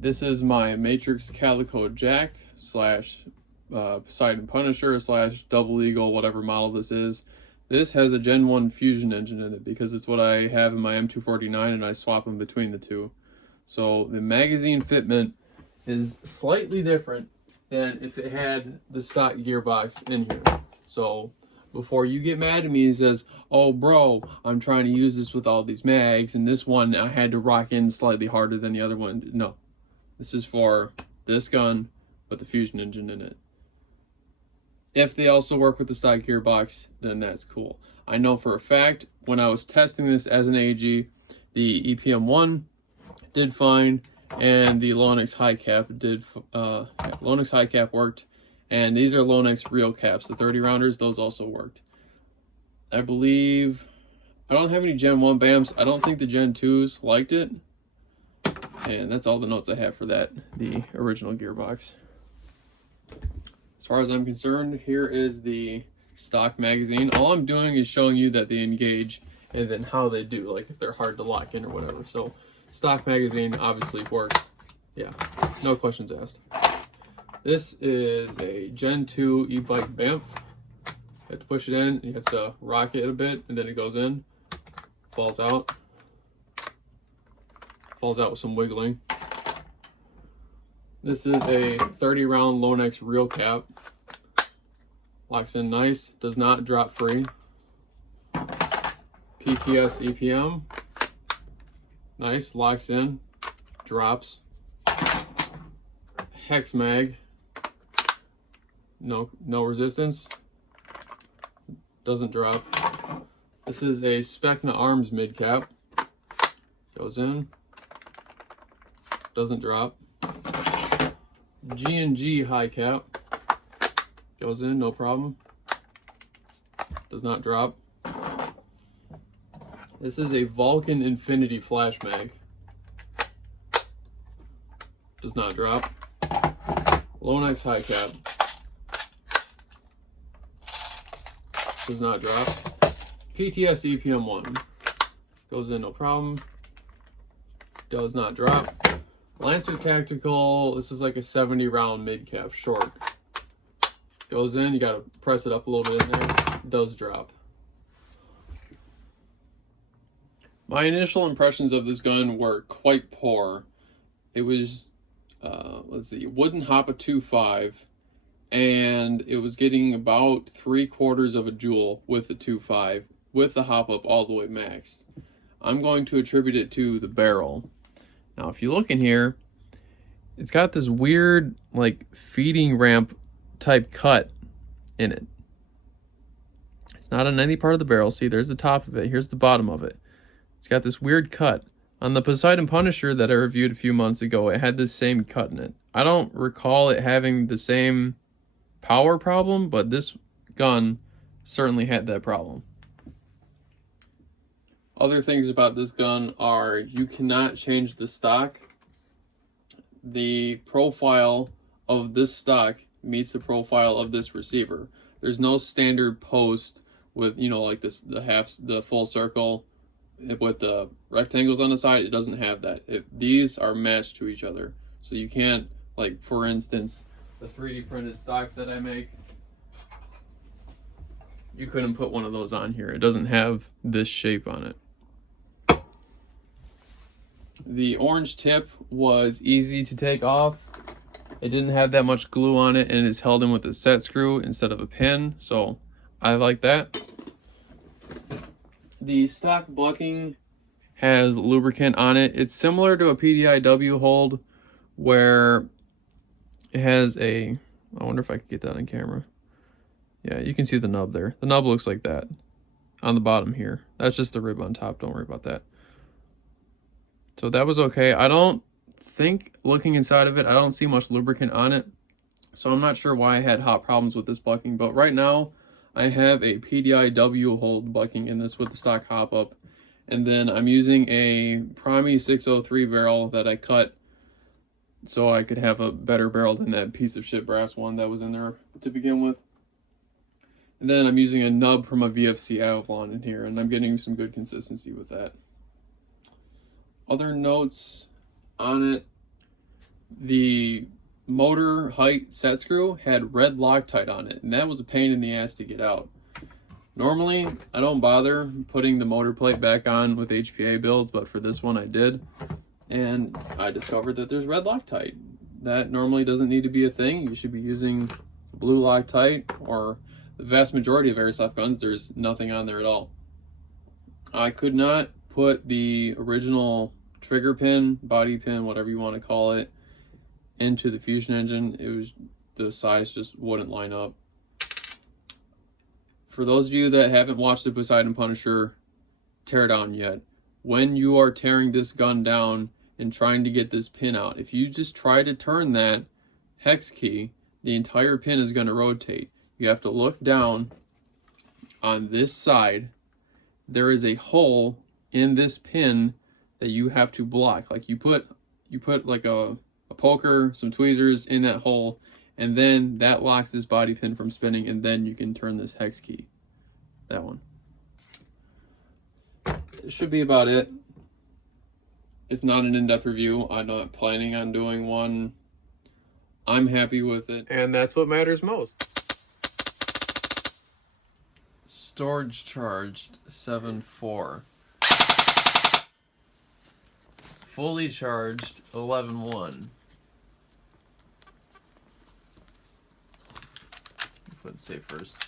This is my Matrix Calico Jack slash Poseidon Punisher slash Double Eagle, whatever model this is. This has a Gen 1 fusion engine in it because it's what I have in my M249 and I swap them between the two. So the magazine fitment is slightly different than if it had the stock gearbox in here. So before you get mad at me and says, oh bro, I'm trying to use this with all these mags and this one I had to rock in slightly harder than the other one. No, this is for this gun with the fusion engine in it. If they also work with the stock gearbox, then that's cool. I know for a fact when I was testing this as an AG, the EPM1 did fine, and the Lonex high cap did. Lonex high cap worked, and these are Lonex real caps, the 30 rounders. Those also worked. I believe I don't have any Gen 1 BAMs. I don't think the Gen 2s liked it, and that's all the notes I have for that. The original gearbox. As far as I'm concerned, here is the stock magazine. All I'm doing is showing you that they engage and then how they do, like if they're hard to lock in or whatever. So stock magazine obviously works. Yeah, no questions asked. This is a Gen 2 e-bike BAMF. You have to push it in, you have to rock it a bit, and then it goes in, falls out with some wiggling. This is a 30 round Lonex reel cap. Locks in nice, does not drop free. PTS EPM. Nice, locks in, drops. Hex mag. No resistance. Doesn't drop. This is a Specna Arms mid cap. Goes in. Doesn't drop. G&G high cap. Goes in, no problem. Does not drop. This is a Vulcan Infinity flash mag. Does not drop. Lonex high cap. Does not drop. PTS EPM1. Goes in, no problem. Does not drop. Lancer Tactical, this is like a 70 round mid cap, short. Goes in, you gotta press it up a little bit in there. Does drop. My initial impressions of this gun were quite poor. It was, let's see, wouldn't hop a 2.5, and it was getting about 3/4 of a joule with the 2.5, with the hop up all the way maxed. I'm going to attribute it to the barrel. Now, if you look in here, it's got this weird, like, feeding ramp type cut in it. It's not on any part of the barrel. See, there's the top of it. Here's the bottom of it. It's got this weird cut. On the Poseidon Punisher that I reviewed a few months ago, it had this same cut in it. I don't recall it having the same power problem, but this gun certainly had that problem. Other things about this gun are you cannot change the stock. The profile of this stock meets the profile of this receiver. There's no standard post with, you know, like this, the full circle with the rectangles on the side. It doesn't have that. These are matched to each other. So you can't, like, for instance, the 3D printed stocks that I make, you couldn't put one of those on here. It doesn't have this shape on it. The orange tip was easy to take off. It didn't have that much glue on it, and it's held in with a set screw instead of a pin, so I like that. The stock bucking has lubricant on it. It's similar to a PDIW hold where it has a, I wonder if I could get that on camera. Yeah, you can see the nub there. The nub looks like that on the bottom here. That's just the rib on top. Don't worry about that. So that was okay. I don't think, looking inside of it, I don't see much lubricant on it. So I'm not sure why I had hot problems with this bucking. But right now, I have a PDIW hold bucking in this with the stock hop up. And then I'm using a Primi 603 barrel that I cut so I could have a better barrel than that piece of shit brass one that was in there to begin with. And then I'm using a nub from a VFC Avalon in here, and I'm getting some good consistency with that. Other notes on it, the motor height set screw had red Loctite on it, and that was a pain in the ass to get out. Normally, I don't bother putting the motor plate back on with HPA builds, but for this one I did, and I discovered that there's red Loctite. That normally doesn't need to be a thing. You should be using blue Loctite, or the vast majority of airsoft guns, there's nothing on there at all. I could not put the original trigger pin, body pin, whatever you want to call it, into the fusion engine. It was, the size just wouldn't line up. For those of you that haven't watched the Poseidon Punisher teardown yet, when you are tearing this gun down and trying to get this pin out, if you just try to turn that hex key, the entire pin is going to rotate. You have to look down on this side. There is a hole in this pin that you have to block. Like you put like a poker, some tweezers in that hole, and then that locks this body pin from spinning, and then you can turn this hex key. That one. It should be about it. It's not an in-depth review. I'm not planning on doing one. I'm happy with it, and that's what matters most. Storage charged 7.4. Fully charged 11.1. Put safe first.